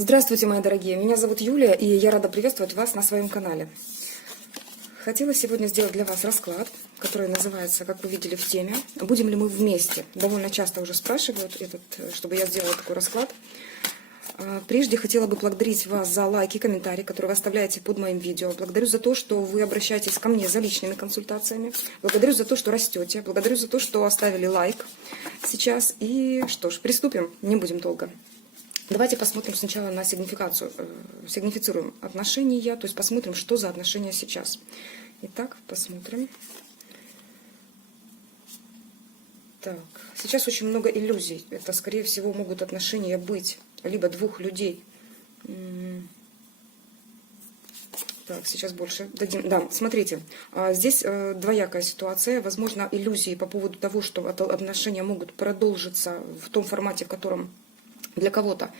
Здравствуйте, мои дорогие! Меня зовут Юлия, и я рада приветствовать вас на своем канале. Хотела сегодня сделать для вас расклад, который называется, как вы видели в теме, «Будем ли мы вместе?». Довольно часто уже спрашивают, чтобы я сделала такой расклад. Прежде хотела бы благодарить вас за лайки и комментарии, которые вы оставляете под моим видео. Благодарю за то, что вы обращаетесь ко мне за личными консультациями. Благодарю за то, что растете. Благодарю за то, что оставили лайк сейчас. И что ж, приступим, не будем долго. Давайте посмотрим сначала на сигнификацию. Сигнифицируем отношения, то есть посмотрим, что за отношения сейчас. Итак, посмотрим. Так, сейчас очень много иллюзий. Это, скорее всего, могут отношения быть либо двух людей. Так, сейчас больше дадим. Да, смотрите, здесь двоякая ситуация. Возможно, иллюзии по поводу того, что отношения могут продолжиться в том формате, в котором для кого-то,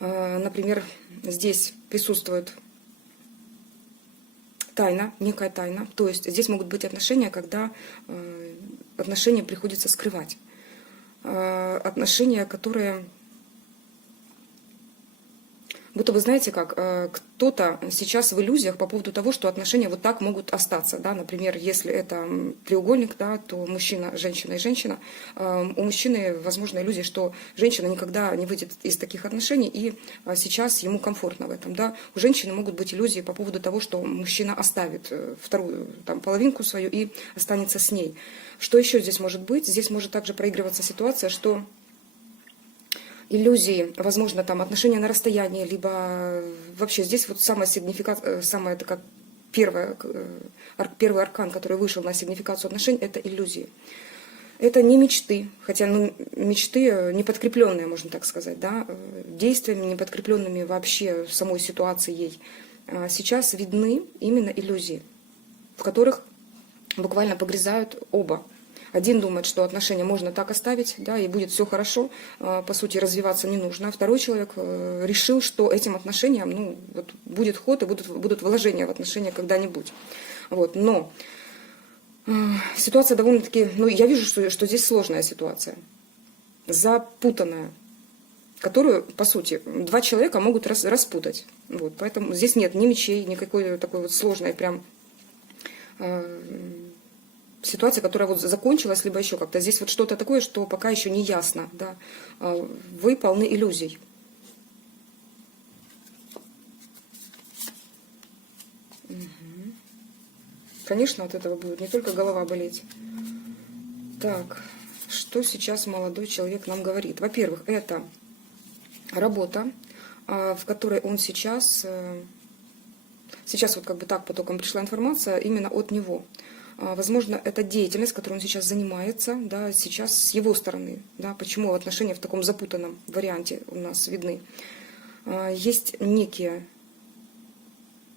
например, здесь присутствует тайна, некая тайна. То есть здесь могут быть отношения, когда отношения приходится скрывать. Отношения, которые... Будто вы знаете, как кто-то сейчас в иллюзиях по поводу того, что отношения вот так могут остаться. Да? Например, если это треугольник, да, то мужчина, женщина и женщина. У мужчины, возможно, иллюзия, что женщина никогда не выйдет из таких отношений, и сейчас ему комфортно в этом. Да? У женщины могут быть иллюзии по поводу того, что мужчина оставит вторую половинку свою и останется с ней. Что еще здесь может быть? Здесь может также проигрываться ситуация, что... иллюзии, возможно, там отношения на расстоянии, либо вообще здесь вот самая сигнификация, самая такая первый аркан, который вышел на сигнификацию отношений, это иллюзии. Это не мечты, хотя мечты не подкрепленные, можно так сказать, да, действиями, не подкрепленными вообще самой ситуацией. Сейчас видны именно иллюзии, в которых буквально погрязают оба. Один думает, что отношения можно так оставить, да, и будет все хорошо, по сути, развиваться не нужно. А второй человек решил, что этим отношениям вот будет ход и будут вложения в отношения когда-нибудь. Вот. Но ситуация довольно-таки... я вижу, что здесь сложная ситуация, запутанная, которую, по сути, два человека могут распутать. Вот. Поэтому здесь нет ни мечей, никакой такой вот сложной прям... ситуация, которая вот закончилась, либо еще как-то. Здесь вот что-то такое, что пока еще не ясно. Да? Вы полны иллюзий. Угу. Конечно, от этого будет не только голова болеть. Так, что сейчас молодой человек нам говорит? Во-первых, это работа, в которой он сейчас... Сейчас вот как бы так потоком пришла информация именно от него. Возможно, это деятельность, которой он сейчас занимается, да, сейчас с его стороны. Да, почему отношения в таком запутанном варианте у нас видны. Есть некие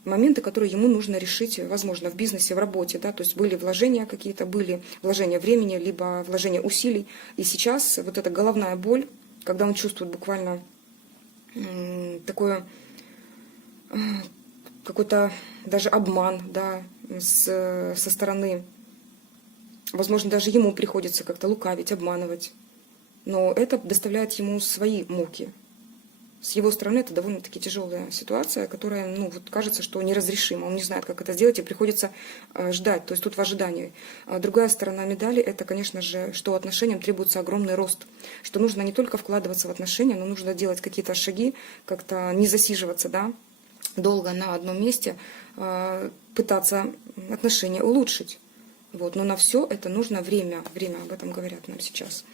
моменты, которые ему нужно решить, возможно, в бизнесе, в работе. Да, то есть были вложения какие-то, были вложения времени, либо вложения усилий. И сейчас вот эта головная боль, когда он чувствует буквально такое... какой-то даже обман, да, со стороны, возможно, даже ему приходится как-то лукавить, обманывать. Но это доставляет ему свои муки. С его стороны это довольно-таки тяжелая ситуация, которая, вот кажется, что неразрешима. Он не знает, как это сделать, и приходится ждать. То есть тут в ожидании. Другая сторона медали, это, конечно же, что отношениям требуется огромный рост. Что нужно не только вкладываться в отношения, но нужно делать какие-то шаги, как-то не засиживаться, да, долго на одном месте, пытаться отношения улучшить. Вот. Но на все это нужно время. Время, об этом говорят нам сейчас.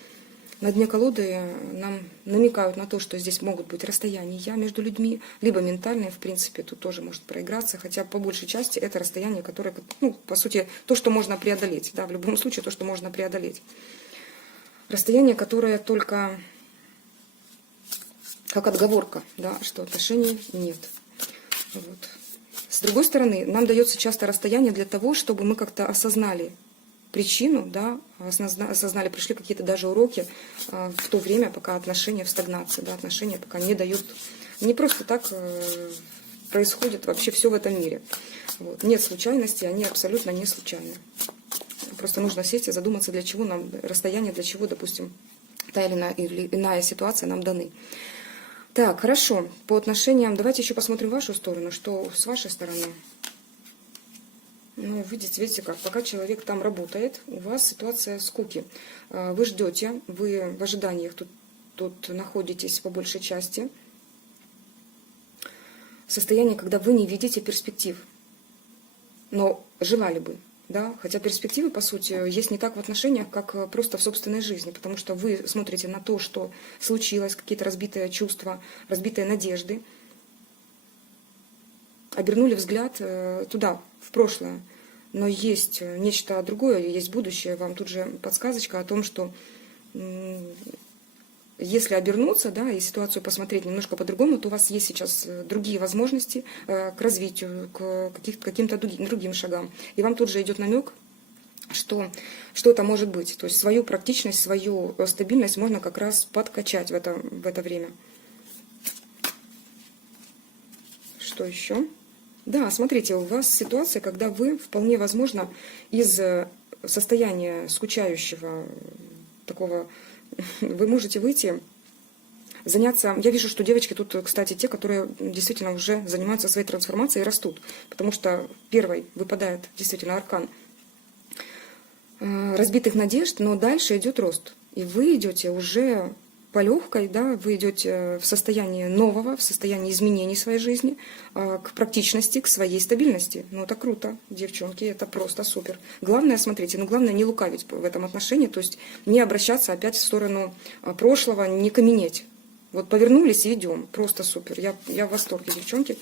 На дне колоды нам намекают на то, что здесь могут быть расстояния между людьми, либо ментальные, в принципе, тут тоже может проиграться, хотя по большей части это расстояние, которое, по сути, то, что можно преодолеть. Да, в любом случае, то, что можно преодолеть. Расстояние, которое только как отговорка, да, что отношений нет. Вот. С другой стороны, нам дается часто расстояние для того, чтобы мы как-то осознали причину, да, осознали, пришли какие-то даже уроки в то время, пока отношения в стагнации, да, отношения пока не дают, не просто так происходит вообще все в этом мире. Вот. Нет случайностей, они абсолютно не случайны. Просто нужно сесть и задуматься, для чего нам расстояние, для чего, допустим, та или иная ситуация нам даны. Так, хорошо. По отношениям, давайте еще посмотрим вашу сторону, что с вашей стороны. Ну, видите как, пока человек там работает, у вас ситуация скуки. Вы ждете, вы в ожиданиях тут находитесь по большей части. Состояние, когда вы не видите перспектив, но желали бы, да, хотя перспективы, по сути, есть не так в отношениях, как просто в собственной жизни, потому что вы смотрите на то, что случилось, какие-то разбитые чувства, разбитые надежды, обернули взгляд туда, в прошлое, но есть нечто другое, есть будущее, вам тут же подсказочка о том, что если обернуться, да, и ситуацию посмотреть немножко по-другому, то у вас есть сейчас другие возможности к развитию, к каким-то другим шагам. И вам тут же идет намек, что это может быть. То есть свою практичность, свою стабильность можно как раз подкачать в это время. Что еще? Да, смотрите, у вас ситуация, когда вы вполне возможно из состояния скучающего такого, вы можете выйти, заняться. Я вижу, что девочки тут, кстати, те, которые действительно уже занимаются своей трансформацией и растут. Потому что первый выпадает действительно аркан разбитых надежд, но дальше идет рост. И вы идете уже по легкой, да, вы идете в состояние нового, в состояние изменений своей жизни, к практичности, к своей стабильности. Ну, это круто, девчонки, это просто супер. Главное, смотрите, главное не лукавить в этом отношении, то есть не обращаться опять в сторону прошлого, не каменеть. Вот повернулись и идем, просто супер. Я в восторге, девчонки,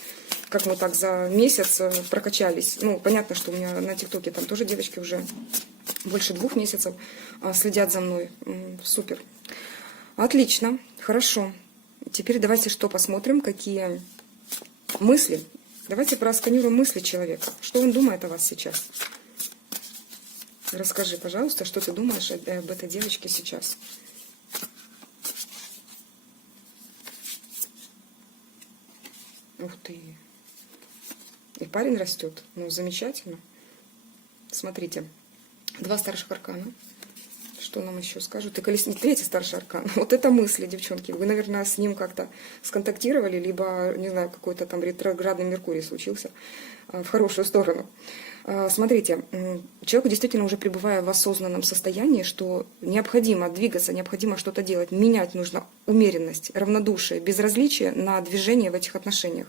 как мы так за месяц прокачались. Ну, понятно, что у меня на ТикТоке там тоже девочки уже больше 2 месяцев следят за мной. Супер. Отлично, хорошо. Теперь давайте что посмотрим, какие мысли. Давайте просканируем мысли человека. Что он думает о вас сейчас? Расскажи, пожалуйста, что ты думаешь об этой девочке сейчас. Ух ты. И парень растет. Ну, замечательно. Смотрите. 2 старших аркана. Что нам еще скажут? И колесница, 3-й старший аркан. Вот это мысли, девчонки. Вы, наверное, с ним как-то сконтактировали, либо, не знаю, какой-то там ретроградный Меркурий случился в хорошую сторону. Смотрите, человеку действительно уже пребывая в осознанном состоянии, что необходимо двигаться, необходимо что-то делать, менять нужно умеренность, равнодушие, безразличие на движение в этих отношениях.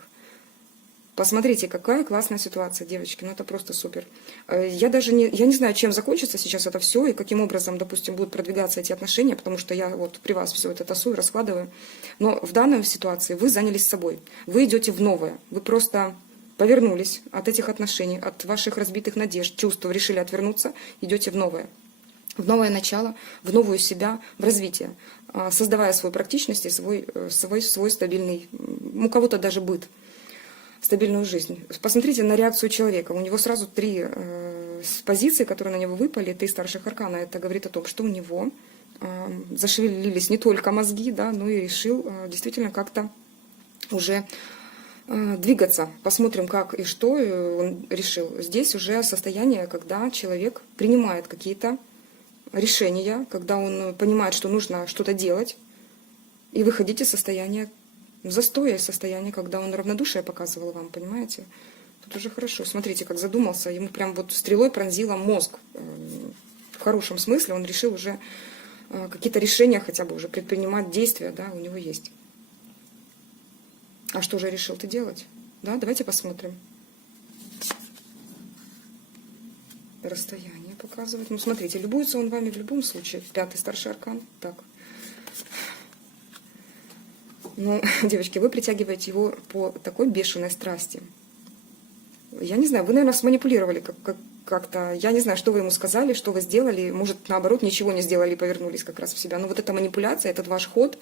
Посмотрите, какая классная ситуация, девочки, ну это просто супер. Я не знаю, чем закончится сейчас это все и каким образом, допустим, будут продвигаться эти отношения, потому что я вот при вас все это тасую, раскладываю. Но в данной ситуации вы занялись собой, вы идете в новое, вы просто повернулись от этих отношений, от ваших разбитых надежд, чувств, решили отвернуться, идете в новое начало, в новую себя, в развитие, создавая свою практичность и свой стабильный, у кого-то даже быт. Стабильную жизнь. Посмотрите на реакцию человека. У него сразу 3 позиции, которые на него выпали, 3 старших аркана. Это говорит о том, что у него зашевелились не только мозги, да, но и решил действительно как-то уже двигаться. Посмотрим, как и что он решил. Здесь уже состояние, когда человек принимает какие-то решения, когда он понимает, что нужно что-то делать, и выходить из состояния застоя, состояние, когда он равнодушие показывал вам, понимаете? Тут уже хорошо. Смотрите, как задумался, ему прям вот стрелой пронзило мозг. В хорошем смысле он решил уже какие-то решения хотя бы уже предпринимать, действия, да, у него есть. А что же решил ты делать? Да, давайте посмотрим. Расстояние показывает. Ну, смотрите, любуется он вами в любом случае. 5-й старший аркан. Так. Ну, девочки, вы притягиваете его по такой бешеной страсти. Я не знаю, вы, наверное, сманипулировали как-то. Я не знаю, что вы ему сказали, что вы сделали. Может, наоборот, ничего не сделали и повернулись как раз в себя. Но вот эта манипуляция, этот ваш ход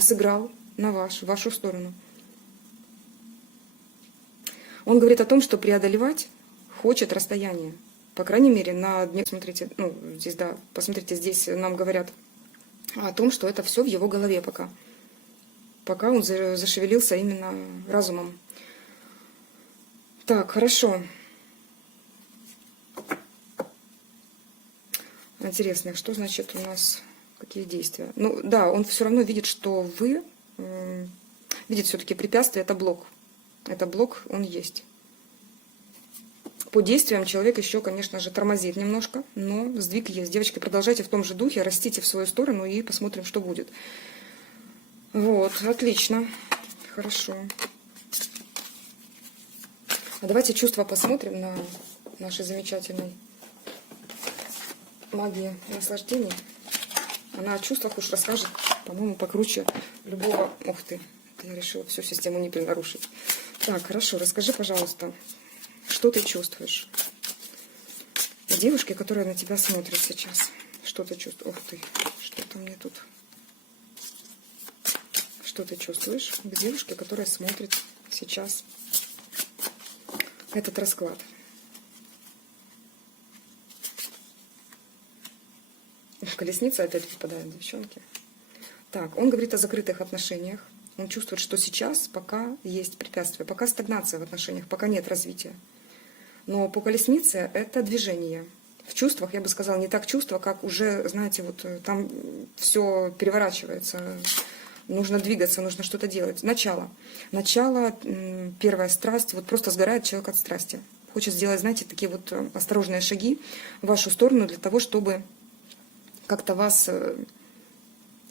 сыграл на вашу сторону. Он говорит о том, что преодолевать хочет расстояние. По крайней мере, на дне, смотрите, ну, здесь, да, посмотрите, здесь нам говорят о том, что это все в его голове пока. Пока он зашевелился именно разумом. Так, хорошо. Интересно, что значит у нас, какие действия? Ну, да, он все равно видит, что вы... видит все-таки препятствие, это блок. Это блок, он есть. По действиям человек еще, конечно же, тормозит немножко, но сдвиг есть. Девочки, продолжайте в том же духе, растите в свою сторону и посмотрим, что будет. Вот, отлично. Хорошо. А давайте чувства посмотрим на нашей замечательной магии наслаждений. Она о чувствах уж расскажет, по-моему, покруче любого... Ух ты, я решила всю систему не нарушить. Так, хорошо, расскажи, пожалуйста, что ты чувствуешь? Девушке, которая на тебя смотрит сейчас. Что ты чувствуешь? Ух ты, что-то мне тут... Что ты чувствуешь к девушке, которая смотрит сейчас этот расклад? Колесница опять выпадает, девчонки. Так, он говорит о закрытых отношениях. Он чувствует, что сейчас пока есть препятствия, пока стагнация в отношениях, пока нет развития. Но по колеснице это движение. В чувствах, я бы сказала, не так чувство, как уже, знаете, вот там все переворачивается. Нужно двигаться, нужно что-то делать. Начало. Начало, первая страсть, вот просто сгорает человек от страсти. Хочет сделать, знаете, такие вот осторожные шаги в вашу сторону для того, чтобы как-то вас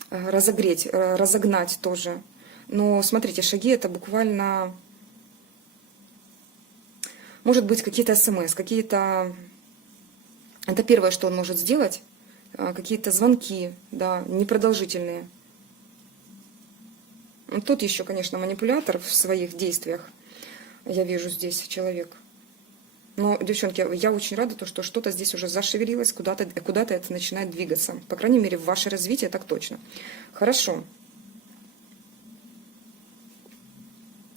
разогреть, разогнать тоже. Но смотрите, шаги это буквально, может быть, какие-то СМС, какие-то... Это первое, что он может сделать, какие-то звонки, да, непродолжительные. Тут еще, конечно, манипулятор в своих действиях. Я вижу здесь человек. Но, девчонки, я очень рада, что что-то здесь уже зашевелилось, куда-то это начинает двигаться. По крайней мере, в ваше развитие так точно. Хорошо.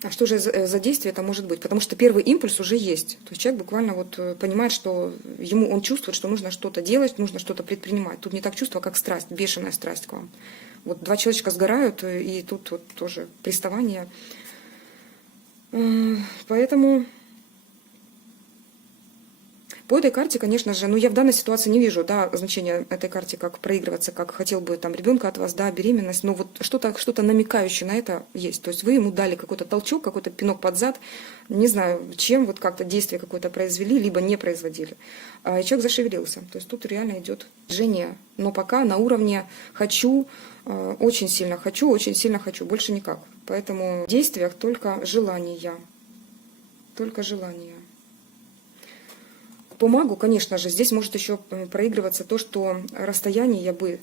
А что же за действие это может быть? Потому что первый импульс уже есть. То есть человек буквально вот понимает, что он чувствует, что нужно что-то делать, нужно что-то предпринимать. Тут не так чувство, как страсть, бешеная страсть к вам. Вот два человечка сгорают, и тут вот тоже приставание. Поэтому по этой карте, конечно же, я в данной ситуации не вижу, да, значения этой карте, как проигрываться, как хотел бы там ребенка от вас, да, беременность, но вот что-то намекающее на это есть. То есть вы ему дали какой-то толчок, какой-то пинок под зад, не знаю, чем, вот как-то действие какое-то произвели, либо не производили. И человек зашевелился. То есть тут реально идет движение, но пока на уровне хочу, очень сильно хочу, больше никак. Поэтому в действиях только желания. Только желания. По магу, конечно же, здесь может еще проигрываться то, что расстояние бы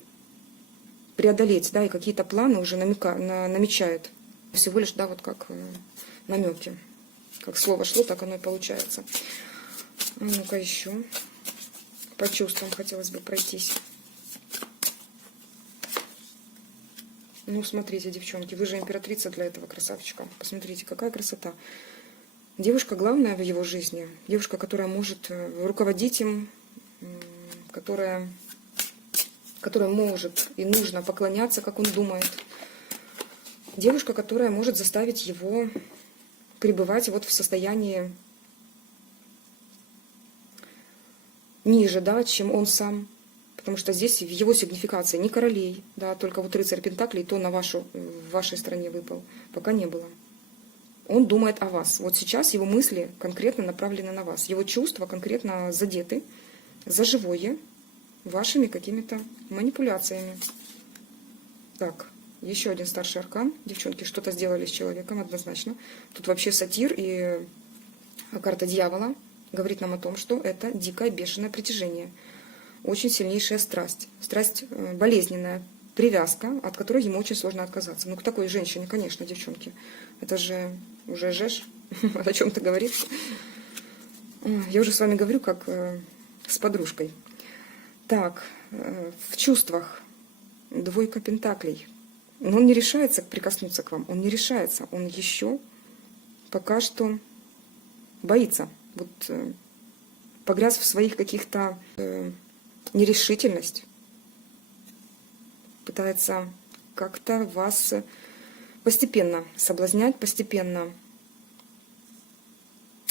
преодолеть, да, и какие-то планы уже намечают. Всего лишь, да, вот как намеки. Как слово шло, так оно и получается. Ну-ка еще. По чувствам хотелось бы пройтись. Ну, смотрите, девчонки, вы же императрица для этого красавчика. Посмотрите, какая красота. Девушка главная в его жизни. Девушка, которая может руководить им, которая может и нужно поклоняться, как он думает. Девушка, которая может заставить его пребывать вот в состоянии ниже, да, чем он сам. Потому что здесь в его сигнификации не королей, да, только вот рыцарь Пентаклей, то в вашей стране выпал. Пока не было. Он думает о вас. Вот сейчас его мысли конкретно направлены на вас. Его чувства конкретно задеты за живое вашими какими-то манипуляциями. Так, еще один старший аркан. Девчонки что-то сделали с человеком однозначно. Тут вообще сатир и карта дьявола говорит нам о том, что это дикое бешеное притяжение. Очень сильнейшая страсть. Страсть болезненная, привязка, от которой ему очень сложно отказаться. Ну, к такой женщине, конечно, девчонки. Это же уже жеж, о чем-то говорит. Я уже с вами говорю, как с подружкой. Так, в чувствах двойка пентаклей. Но он не решается прикоснуться к вам. Он не решается. Он еще пока что боится. Вот погряз в своих каких-то нерешительность. Пытается как-то вас постепенно соблазнять, постепенно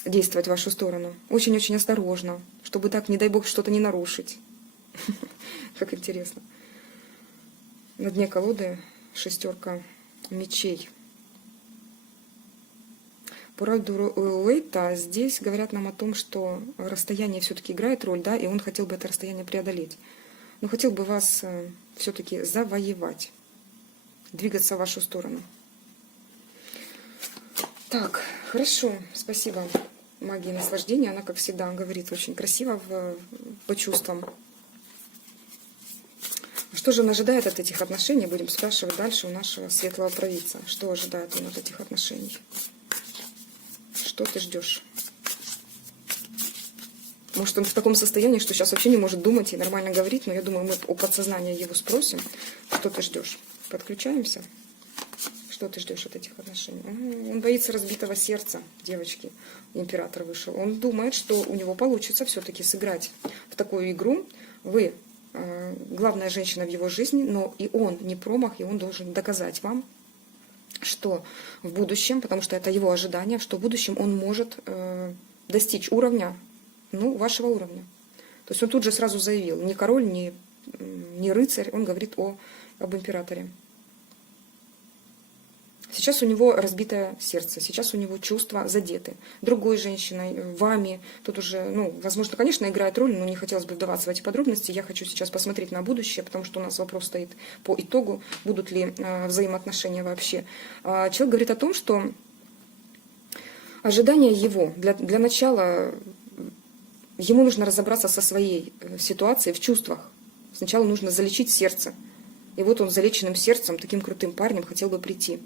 действовать в вашу сторону. Очень-очень осторожно, чтобы так, не дай бог, что-то не нарушить. Как интересно. На дне колоды шестерка мечей. По Райдеру Уэйта здесь говорят нам о том, что расстояние все-таки играет роль, да, и он хотел бы это расстояние преодолеть. Но хотел бы вас все-таки завоевать, двигаться в вашу сторону. Так, хорошо, спасибо. Магия наслаждения, она, как всегда, говорит очень красиво по чувствам. Что же он ожидает от этих отношений? Будем спрашивать дальше у нашего светлого провидца. Что ожидает он от этих отношений? Что ты ждешь? Может, он в таком состоянии, что сейчас вообще не может думать и нормально говорить, но я думаю, мы о подсознании его спросим. Что ты ждешь? Подключаемся. Что ты ждешь от этих отношений? Он боится разбитого сердца, девочки. Император вышел. Он думает, что у него получится все-таки сыграть в такую игру. Вы главная женщина в его жизни, но и он не промах, и он должен доказать вам, что в будущем, потому что это его ожидание, что в будущем он может достичь уровня, ну, вашего уровня. То есть он тут же сразу заявил, ни король, ни рыцарь, он говорит об императоре. Сейчас у него разбитое сердце, сейчас у него чувства задеты. Другой женщиной, вами, тут уже, ну, возможно, конечно, играет роль, но не хотелось бы вдаваться в эти подробности. Я хочу сейчас посмотреть на будущее, потому что у нас вопрос стоит по итогу, будут ли взаимоотношения вообще. Человек говорит о том, что ожидания его, для начала ему нужно разобраться со своей ситуацией в чувствах. Сначала нужно залечить сердце. И вот он с залеченным сердцем, таким крутым парнем хотел бы прийти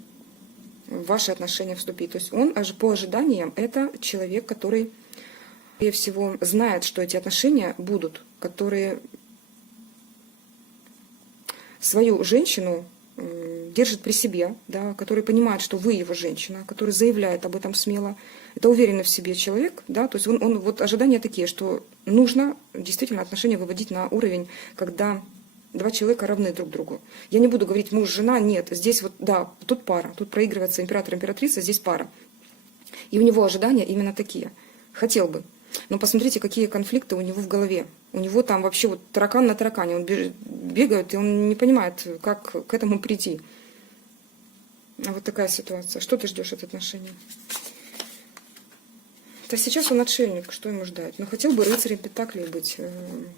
в ваши отношения вступить. То есть он по ожиданиям это человек, который, скорее всего, знает, что эти отношения будут, который свою женщину держит при себе, да, который понимает, что вы его женщина, который заявляет об этом смело. Это уверенный в себе человек, да, то есть он вот ожидания такие, что нужно действительно отношения выводить на уровень, когда два человека равны друг другу. Я не буду говорить муж-жена, нет. Здесь вот, да, тут пара. Тут проигрывается император-императрица, здесь пара. И у него ожидания именно такие. Хотел бы. Но посмотрите, какие конфликты у него в голове. У него там вообще вот таракан на таракане. Он бегает, и он не понимает, как к этому прийти. Вот такая ситуация. Что ты ждешь от отношений? Да сейчас он отшельник, что ему ждать? Ну, хотел бы рыцарем Пентаклей быть.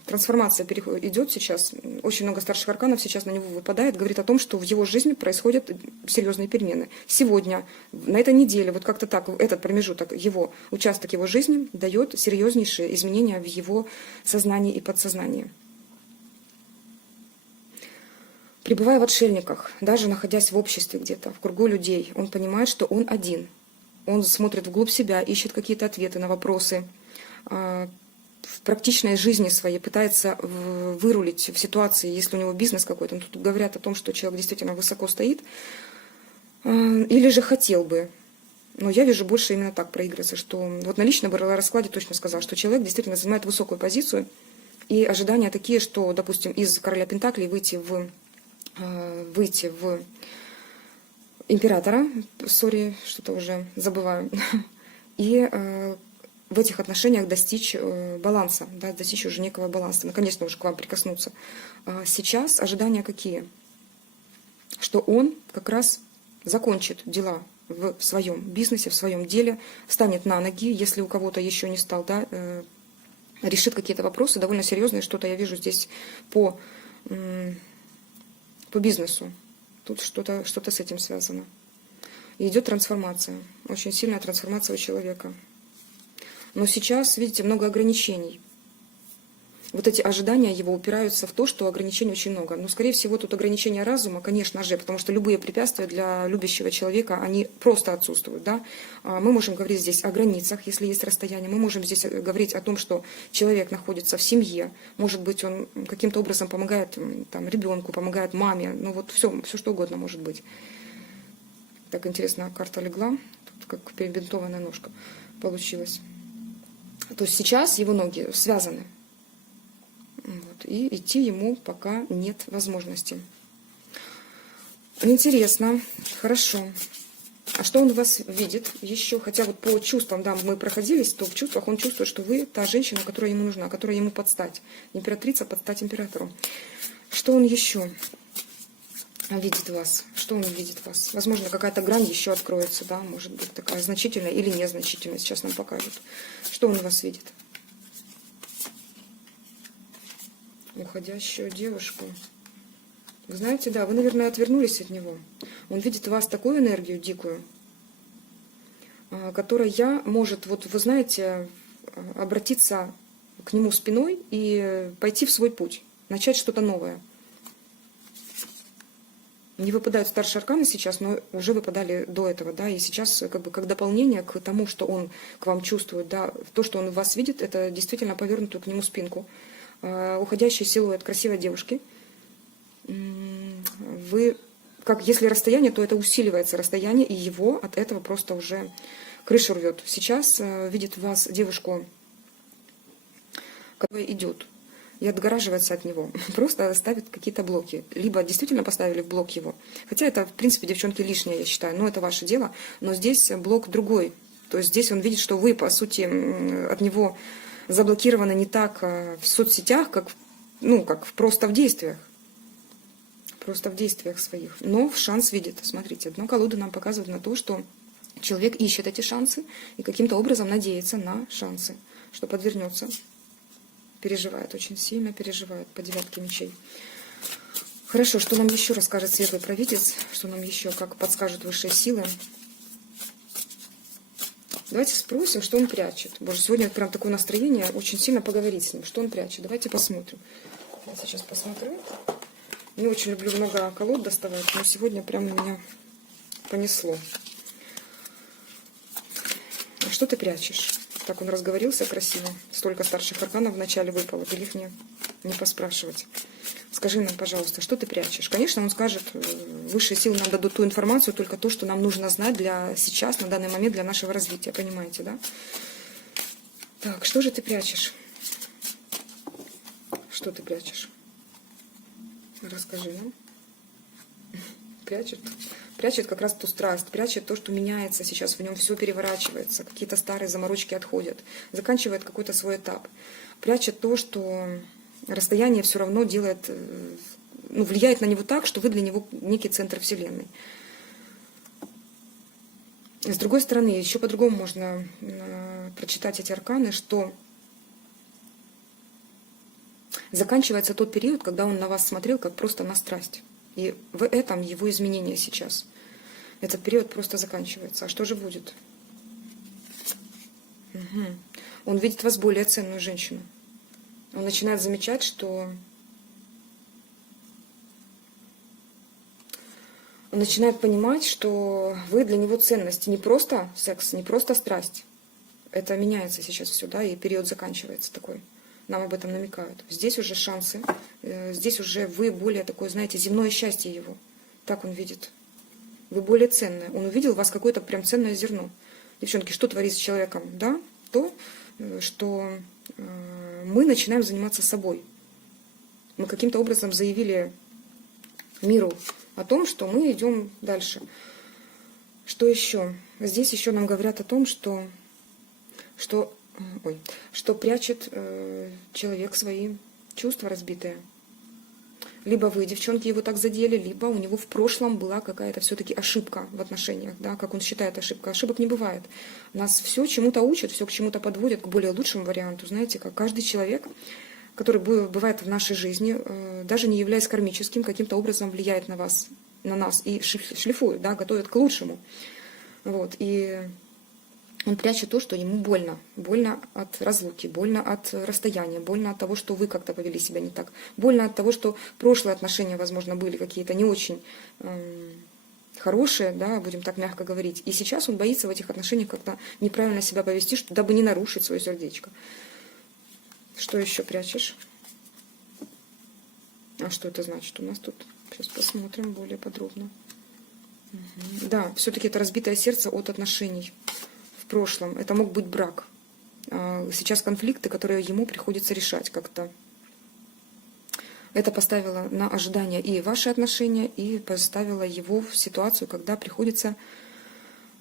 Трансформация идет сейчас. Очень много старших арканов сейчас на него выпадает. Говорит о том, что в его жизни происходят серьезные перемены. Сегодня, на этой неделе, вот как-то так, этот промежуток, его участок его жизни дает серьезнейшие изменения в его сознании и подсознании. Пребывая в отшельниках, даже находясь в обществе где-то, в кругу людей, он понимает, что он один. Он смотрит вглубь себя, ищет какие-то ответы на вопросы, в практичной жизни своей пытается вырулить в ситуации, если у него бизнес какой-то. Тут говорят о том, что человек действительно высоко стоит, или же хотел бы. Но я вижу больше именно так проигрывается, что вот на личном раскладе точно сказал, что человек действительно занимает высокую позицию, и ожидания такие, что, допустим, из короля Пентаклей выйти в императора, что-то уже забываю, и в этих отношениях достичь баланса, да, достичь уже некого баланса, наконец-то уже к вам прикоснуться. Сейчас ожидания какие? Что он как раз закончит дела в своем бизнесе, в своем деле, станет на ноги, если у кого-то еще не стал, да, решит какие-то вопросы довольно серьезные, что-то я вижу здесь по бизнесу. Тут что-то с этим связано. И идет трансформация. Очень сильная трансформация у человека. Но сейчас, видите, много ограничений. Вот эти ожидания его упираются в то, что ограничений очень много. Но, скорее всего, тут ограничения разума, конечно же, потому что любые препятствия для любящего человека, они просто отсутствуют. Да? Мы можем говорить здесь о границах, если есть расстояние. Мы можем здесь говорить о том, что человек находится в семье. Может быть, он каким-то образом помогает там, ребенку, помогает маме. Ну вот все что угодно может быть. Так интересно, карта легла. Тут как перебинтованная ножка получилась. То есть сейчас его ноги связаны. Вот, и идти ему пока нет возможности. Интересно, хорошо. А что он у вас видит еще? Хотя вот по чувствам, да, мы проходились, то в чувствах он чувствует, что вы та женщина, которая ему нужна, которая ему подстать. Императрица подстать императору. Что он еще видит вас. Что он видит вас? Возможно, какая-то грань еще откроется, да, может быть, такая значительная или незначительная. Сейчас нам покажут. Что он вас видит? Уходящую девушку. Вы знаете, да, вы, наверное, отвернулись от него. Он видит в вас такую энергию дикую, которая может, вот вы знаете, обратиться к нему спиной и пойти в свой путь, начать что-то новое. Не выпадают старшие арканы сейчас, но уже выпадали до этого, да, и сейчас как бы как дополнение к тому, что он к вам чувствует, да, то, что он в вас видит, это действительно повернутую к нему спинку, уходящий силуэт красивой девушки. Вы, как если расстояние, то это усиливается расстояние, и его от этого просто уже крышу рвет. Сейчас видит в вас девушку, которая идет и отгораживается от него, просто ставит какие-то блоки. Либо действительно поставили в блок его. Хотя это, в принципе, девчонки, лишнее, я считаю, но это ваше дело. Но здесь блок другой. То есть здесь он видит, что вы, по сути, от него заблокированы не так в соцсетях, как, ну, как просто в действиях. Просто в действиях своих. Но шанс видит. Смотрите, одна колода нам показывает на то, что человек ищет эти шансы и каким-то образом надеется на шансы, что подвернется. Переживает, очень сильно переживает по девятке мечей. Хорошо, что нам еще расскажет светлый провидец, что нам еще, как подскажут высшие силы. Давайте спросим, что он прячет. Боже, сегодня прям такое настроение, очень сильно поговорить с ним, что он прячет. Давайте посмотрим. Я сейчас посмотрю. Не очень люблю много колод доставать, но сегодня прям меня понесло. А что ты прячешь? Так он разговорился красиво. Столько старших арканов вначале выпало. Или их не поспрашивать. Скажи нам, пожалуйста, что ты прячешь? Конечно, он скажет, высшие силы нам дадут ту информацию, только то, что нам нужно знать для сейчас, на данный момент, для нашего развития. Понимаете, да? Так, что же ты прячешь? Что ты прячешь? Расскажи нам. Прячет. Прячет как раз ту страсть, прячет то, что меняется сейчас, в нем все переворачивается, какие-то старые заморочки отходят, заканчивает какой-то свой этап. Прячет то, что расстояние все равно делает, ну, влияет на него так, что вы для него некий центр Вселенной. С другой стороны, еще по-другому можно прочитать эти арканы, что заканчивается тот период, когда он на вас смотрел как просто на страсть. И в этом его изменение сейчас. Этот период просто заканчивается. А что же будет? Угу. Он видит в вас более ценную женщину. Он начинает замечать, что... Он начинает понимать, что вы для него ценность. Не просто секс, не просто страсть. Это меняется сейчас все, да, и период заканчивается такой. Нам об этом намекают. Здесь уже шансы, здесь уже вы более такое, знаете, земное счастье его. Так он видит. Вы более ценное. Он увидел в вас какое-то прям ценное зерно. Девчонки, что творит с человеком? Да, то, что мы начинаем заниматься собой. Мы каким-то образом заявили миру о том, что мы идем дальше. Что еще? Здесь еще нам говорят о том, что прячет человек свои чувства разбитые. Либо вы, девчонки, его так задели, либо у него в прошлом была какая-то все-таки ошибка в отношениях, да, как он считает ошибка. Ошибок не бывает. Нас все чему-то учат, все к чему-то подводят, к более лучшему варианту. Знаете, как каждый человек, который бывает в нашей жизни, даже не являясь кармическим, каким-то образом влияет на вас, на нас и шлифует, да, готовит к лучшему. Вот, и... Он прячет то, что ему больно. Больно от разлуки, больно от расстояния, больно от того, что вы как-то повели себя не так. Больно от того, что прошлые отношения, возможно, были какие-то не очень хорошие, да, будем так мягко говорить. И сейчас он боится в этих отношениях как-то неправильно себя повести, дабы не нарушить свое сердечко. Что еще прячешь? А что это значит у нас тут? Сейчас посмотрим более подробно. Угу. Да, все-таки это разбитое сердце от отношений. В прошлом. Это мог быть брак. Сейчас конфликты, которые ему приходится решать как-то. Это поставило на ожидание и ваши отношения, и поставило его в ситуацию, когда приходится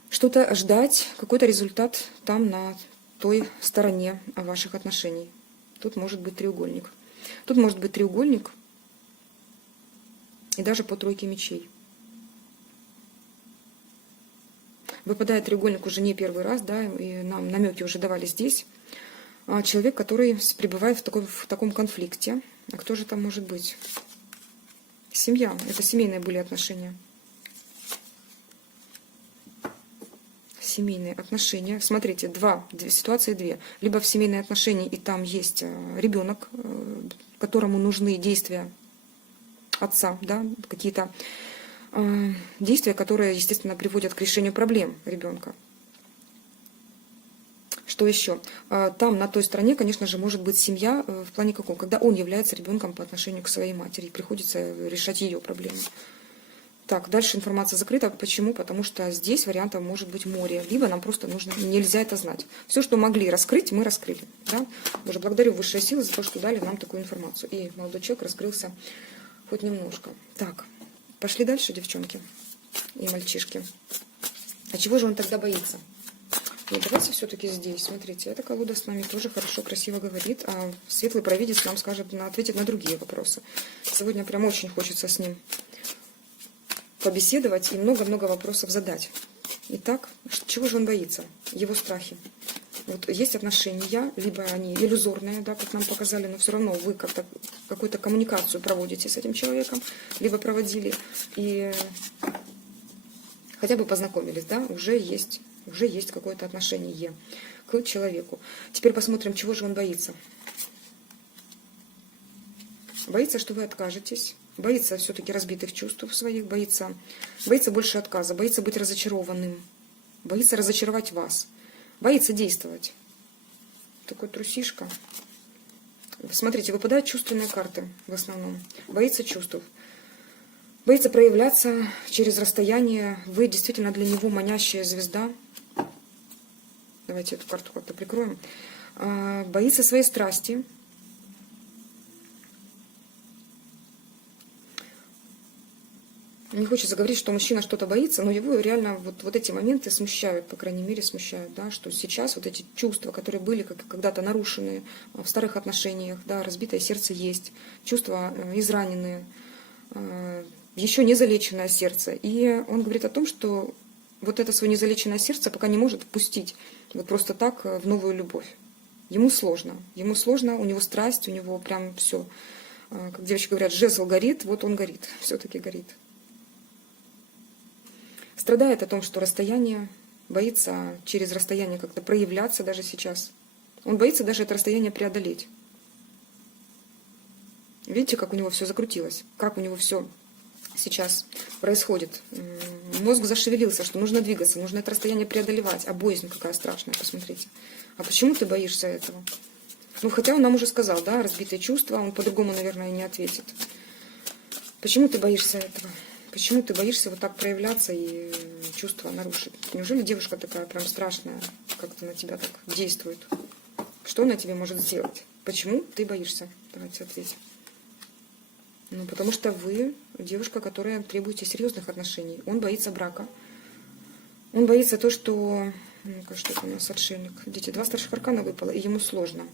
что-то ждать, какой-то результат там на той стороне ваших отношений. Тут может быть треугольник. Тут может быть треугольник и даже по тройке мечей. Выпадает треугольник уже не первый раз, да, и нам намеки уже давали здесь. Человек, который пребывает в таком конфликте. А кто же там может быть? Семья. Это семейные были отношения. Семейные отношения. Смотрите, ситуации две. Либо в семейные отношения, и там есть ребенок, которому нужны действия отца, да, какие-то действия, которые, естественно, приводят к решению проблем ребенка. Что еще? Там, на той стороне, конечно же, может быть семья в плане каком? Когда он является ребенком по отношению к своей матери, и приходится решать ее проблемы. Так, дальше информация закрыта. Почему? Потому что здесь вариантов может быть море. Либо нам просто нельзя это знать. Все, что могли раскрыть, мы раскрыли. Да? Уже благодарю высшие силы за то, что дали нам такую информацию. И молодой человек раскрылся хоть немножко. Так, пошли дальше, девчонки и мальчишки. А чего же он тогда боится? И давайте все-таки здесь, смотрите, эта колода с нами тоже хорошо, красиво говорит, а светлый провидец нам ответит на другие вопросы. Сегодня прям очень хочется с ним побеседовать и много-много вопросов задать. Итак, чего же он боится? Его страхи. Вот есть отношения, либо они иллюзорные, да, как нам показали, но все равно вы как-то какую-то коммуникацию проводите с этим человеком, либо проводили, и хотя бы познакомились, да, уже есть какое-то отношение к человеку. Теперь посмотрим, чего же он боится. Боится, что вы откажетесь. Боится все-таки разбитых чувств своих. Боится больше отказа. Боится быть разочарованным. Боится разочаровать вас. Боится действовать. Такой трусишка. Смотрите, выпадают чувственные карты в основном. Боится чувств. Боится проявляться через расстояние. Вы действительно для него манящая звезда. Давайте эту карту как-то прикроем. Боится своей страсти. Не хочется говорить, что мужчина что-то боится, но его реально вот эти моменты смущают, по крайней мере, смущают, да, что сейчас вот эти чувства, которые были когда-то нарушены в старых отношениях, да, разбитое сердце есть, чувства израненные, еще не залеченное сердце. И он говорит о том, что вот это свое незалеченное сердце пока не может впустить вот просто так в новую любовь. Ему сложно, у него страсть, у него прям все, как девочки говорят, жезл горит, вот он горит, все-таки горит. Страдает о том, что расстояние, боится через расстояние как-то проявляться даже сейчас. Он боится даже это расстояние преодолеть. Видите, как у него все закрутилось, как у него все сейчас происходит. Мозг зашевелился, что нужно двигаться, нужно это расстояние преодолевать. А боязнь какая страшная, посмотрите. А почему ты боишься этого? Ну, хотя он нам уже сказал, да, разбитые чувства, он по-другому, наверное, не ответит. Почему ты боишься этого? Почему ты боишься вот так проявляться и чувства нарушить? Неужели девушка такая прям страшная, как-то на тебя так действует? Что она тебе может сделать? Почему ты боишься? Давайте ответим. Ну, потому что вы девушка, которая требуете серьезных отношений. Он боится брака. Он боится то, что... Ну-ка, что это у нас отшельник? Дети, 2 старших аркана выпало, и ему сложно.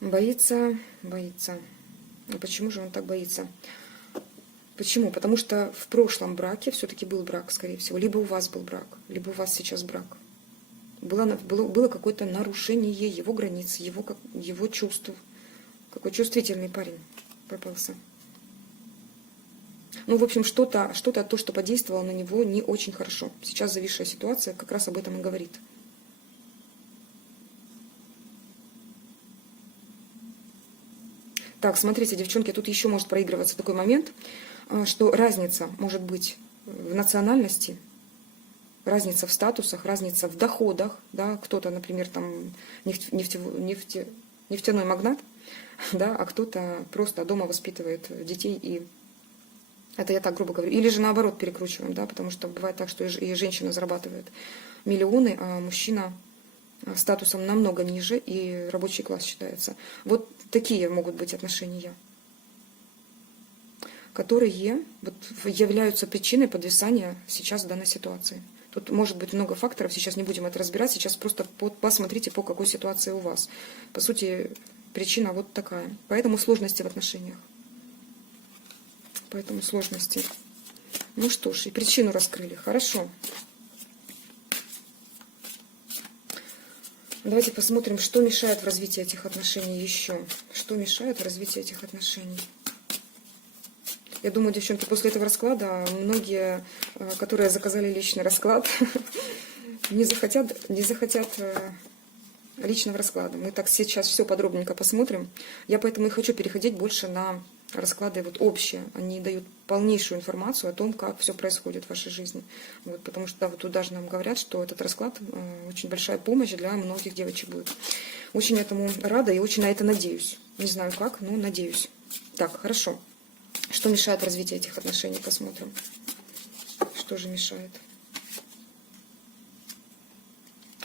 Боится. А почему же он так боится? Почему? Потому что в прошлом браке все-таки был брак, скорее всего. Либо у вас был брак, либо у вас сейчас брак. Было какое-то нарушение его границ, его чувств. Какой чувствительный парень попался. Ну, в общем, что-то, то, что подействовало на него, не очень хорошо. Сейчас зависшая ситуация как раз об этом и говорит. Так, смотрите, девчонки, тут еще может проигрываться такой момент, что разница может быть в национальности, разница в статусах, разница в доходах. Да? Кто-то, например, там нефтяной магнат, да, а кто-то просто дома воспитывает детей. И это я так грубо говорю. Или же наоборот перекручиваем, да, потому что бывает так, что и женщина зарабатывает миллионы, а мужчина статусом намного ниже, и рабочий класс считается. Вот такие могут быть отношения, которые вот являются причиной подвисания сейчас в данной ситуации. Тут может быть много факторов, сейчас не будем это разбирать, сейчас просто посмотрите, по какой ситуации у вас. По сути, причина вот такая. Поэтому сложности в отношениях. Поэтому сложности. Ну что ж, и причину раскрыли. Хорошо. Давайте посмотрим, что мешает в развитии этих отношений еще. Что мешает в развитии этих отношений. Я думаю, девчонки, после этого расклада многие, которые заказали личный расклад, не захотят личного расклада. Мы так сейчас все подробненько посмотрим. Я поэтому и хочу переходить больше на расклады вот общие. Они дают полнейшую информацию о том, как все происходит в вашей жизни. Вот, потому что да, вот тут даже нам говорят, что этот расклад очень большая помощь для многих девочек будет. Очень этому рада и очень на это надеюсь. Не знаю как, но надеюсь. Так, хорошо. Что мешает развитию этих отношений? Посмотрим. Что же мешает?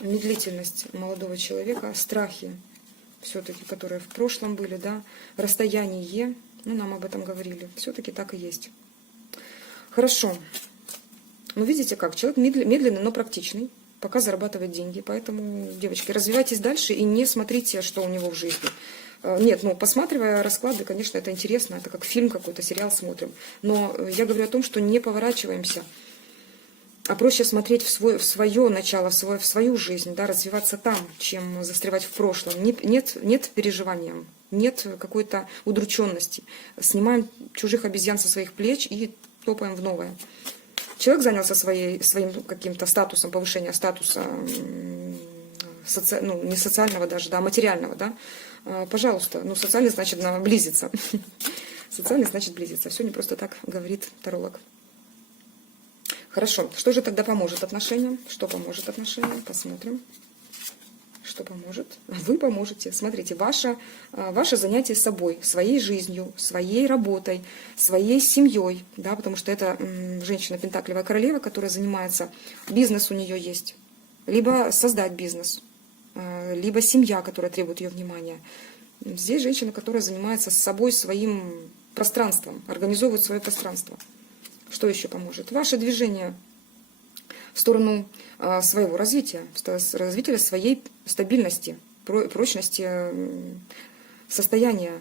Медлительность молодого человека, страхи, все-таки, которые в прошлом были, да, расстояние, ну, нам об этом говорили, все-таки так и есть. Хорошо. Ну, видите как, человек медленный, но практичный, пока зарабатывает деньги, поэтому, девочки, развивайтесь дальше и не смотрите, что у него в жизни. Нет, ну, посматривая расклады, конечно, это интересно, это как фильм какой-то, сериал смотрим, но я говорю о том, что не поворачиваемся, а проще смотреть в свое начало, в свою жизнь, да, развиваться там, чем застревать в прошлом. Нет переживания, нет какой-то удрученности. Снимаем чужих обезьян со своих плеч и топаем в новое. Человек занялся своим каким-то статусом, повышением статуса, ну, не социального даже, да, а материального, да. Пожалуйста, ну, социальный значит близиться. Социальный значит близиться. Все не просто так говорит таролог. Хорошо. Что же тогда поможет отношениям? Что поможет отношениям? Посмотрим. Что поможет? Вы поможете. Смотрите, ваше занятие собой, своей жизнью, своей работой, своей семьей, да, потому что это женщина Пентаклевая королева, которая занимается, бизнес у нее есть, либо создать бизнес, либо семья, которая требует ее внимания. Здесь женщина, которая занимается с собой, своим пространством, организовывает свое пространство. Что еще поможет? Ваше движение в сторону своего развития, развития своей стабильности, прочности состояния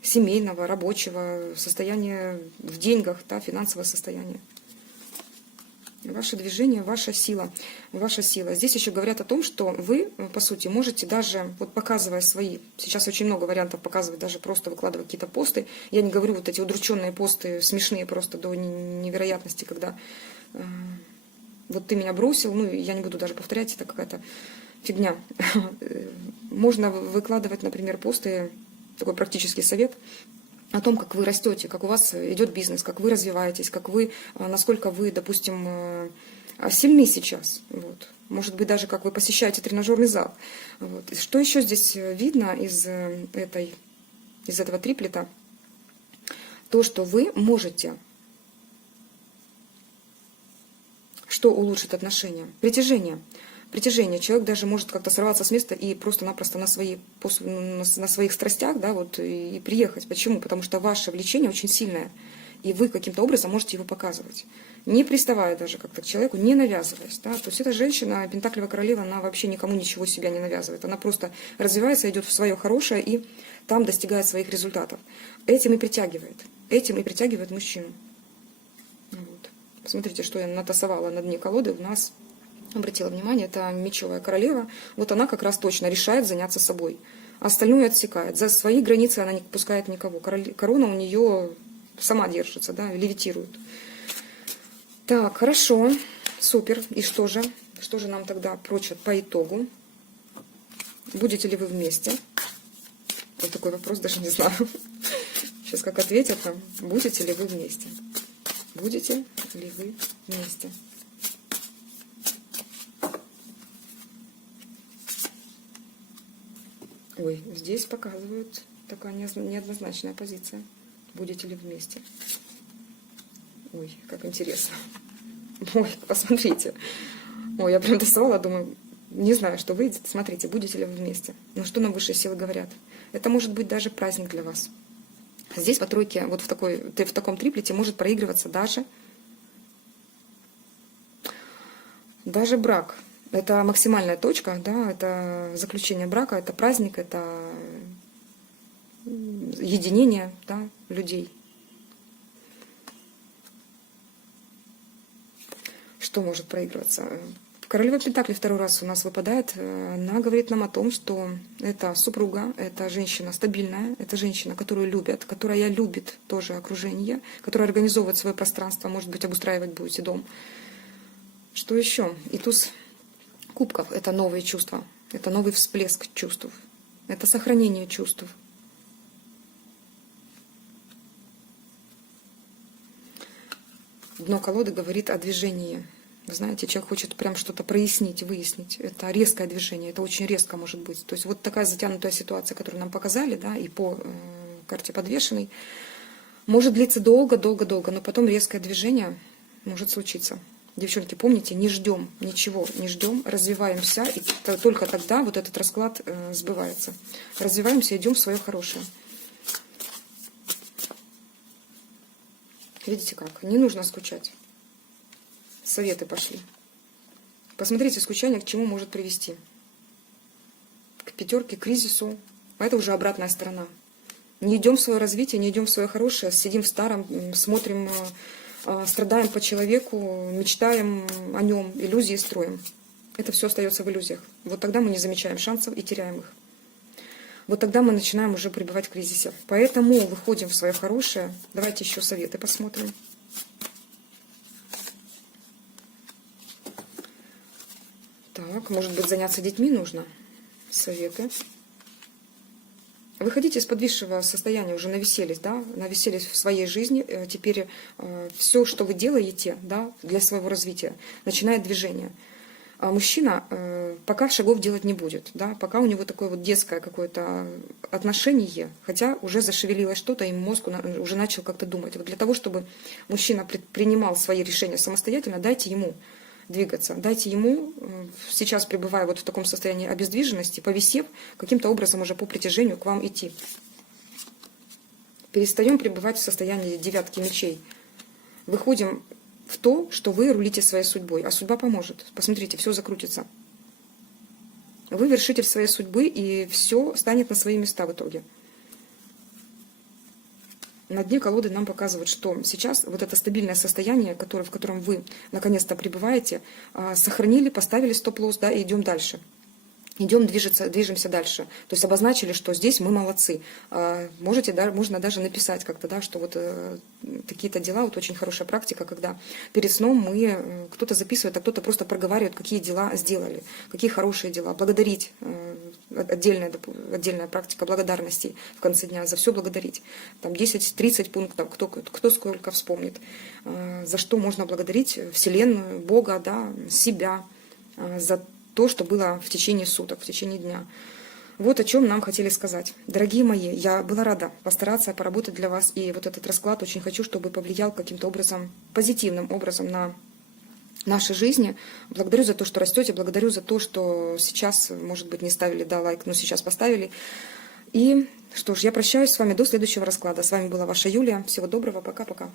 семейного, рабочего, состояния в деньгах, да, финансовое состояние. Ваше движение, ваша сила, ваша сила. Здесь еще говорят о том, что вы, по сути, можете даже, вот показывая свои, сейчас очень много вариантов показывать, даже просто выкладывая какие-то посты. Я не говорю вот эти удрученные посты, смешные просто до невероятности, когда вот ты меня бросил, ну, я не буду даже повторять, это какая-то фигня. Можно выкладывать, например, посты, такой практический совет, о том, как вы растете, как у вас идет бизнес, как вы развиваетесь, как вы, насколько вы, допустим, сильны сейчас. Вот. Может быть, даже как вы посещаете тренажерный зал. Вот. И что еще здесь видно из этого триплета? То, что вы можете, что улучшит отношения? Притяжение. Притяжение. Человек даже может как-то сорваться с места и просто-напросто на своих страстях, да, вот, и приехать. Почему? Потому что ваше влечение очень сильное, и вы каким-то образом можете его показывать. Не приставая даже как-то к человеку, не навязываясь. Да? То есть эта женщина, Пентаклевая королева, она вообще никому ничего себя не навязывает. Она просто развивается, идет в свое хорошее и там достигает своих результатов. Этим и притягивает мужчину. Вот. Посмотрите, что я натасовала на дне колоды. У нас, обратила внимание, это мечевая королева. Вот она как раз точно решает заняться собой. Остальное отсекает. За свои границы она не пускает никого. Корона у нее сама держится, да, левитирует. Так, хорошо, супер. И что же? Что же нам тогда прочат по итогу? Будете ли вы вместе? Вот такой вопрос, даже не знаю. Сейчас как ответят нам. Будете ли вы вместе? Будете ли вы вместе? Ой, здесь показывают такая неоднозначная позиция. Будете ли вместе? Ой, как интересно. Ой, посмотрите. Ой, я прям тасовала, думаю, не знаю, что выйдет. Смотрите, будете ли вы вместе. Но что нам высшие силы говорят? Это может быть даже праздник для вас. Здесь по тройке, вот в таком триплете может проигрываться даже брак. Это максимальная точка, да, это заключение брака, это праздник, это единения, да, людей. Что может проигрываться? Королева Пентаклей второй раз у нас выпадает. Она говорит нам о том, что это супруга, это женщина стабильная, это женщина, которую любят, которая любит тоже окружение, которая организовывает свое пространство, может быть, обустраивать будете дом. Что еще? И туз кубков – это новые чувства, это новый всплеск чувств, это сохранение чувств. Дно колоды говорит о движении. Вы знаете, человек хочет прям что-то прояснить, выяснить. Это резкое движение, это очень резко может быть. То есть вот такая затянутая ситуация, которую нам показали, да, и по карте подвешенной, может длиться долго, долго, долго, но потом резкое движение может случиться. Девчонки, помните, не ждем ничего, не ждем, развиваемся, и только тогда вот этот расклад сбывается. Развиваемся, идем в свое хорошее. Видите как? Не нужно скучать. Советы пошли. Посмотрите, скучание к чему может привести. К пятерке, к кризису. А это уже обратная сторона. Не идем в свое развитие, не идем в свое хорошее, сидим в старом, смотрим, страдаем по человеку, мечтаем о нем, иллюзии строим. Это все остается в иллюзиях. Вот тогда мы не замечаем шансов и теряем их. Вот тогда мы начинаем уже пребывать в кризисе. Поэтому выходим в свое хорошее. Давайте еще советы посмотрим. Так, может быть, заняться детьми нужно? Советы. Выходите из подвисшего состояния, уже нависелись, да, нависелись в своей жизни. Теперь все, что вы делаете, да, для своего развития, начинает движение. А мужчина пока шагов делать не будет, да, пока у него такое вот детское какое-то отношение, хотя уже зашевелилось что-то, и мозг уже начал как-то думать. Вот для того, чтобы мужчина принимал свои решения самостоятельно, дайте ему двигаться. Дайте ему, сейчас пребывая вот в таком состоянии обездвиженности, повисев, каким-то образом уже по притяжению к вам идти. Перестаем пребывать в состоянии девятки мечей. Выходим в то, что вы рулите своей судьбой, а судьба поможет. Посмотрите, все закрутится. Вы вершитель своей судьбы, и все станет на свои места в итоге. На дне колоды нам показывают, что сейчас вот это стабильное состояние, в котором вы наконец-то пребываете, сохранили, поставили стоп-лосс, да, и идем дальше. Идем, движемся дальше. То есть обозначили, что здесь мы молодцы. Можете, да, можно даже написать как-то, да, что вот такие-то дела, вот очень хорошая практика, когда перед сном мы, кто-то записывает, а кто-то просто проговаривает, какие дела сделали, какие хорошие дела. Благодарить, отдельная практика благодарности в конце дня, за все благодарить. Там 10-30 пунктов, кто сколько вспомнит. За что можно благодарить Вселенную, Бога, да, себя, за то, что было в течение суток, в течение дня. Вот о чем нам хотели сказать. Дорогие мои, я была рада постараться поработать для вас, и вот этот расклад очень хочу, чтобы повлиял каким-то образом, позитивным образом на нашей жизни. Благодарю за то, что растете, благодарю за то, что сейчас, может быть, не ставили, да, лайк, но сейчас поставили. И что ж, я прощаюсь с вами до следующего расклада. С вами была ваша Юлия. Всего доброго, пока-пока.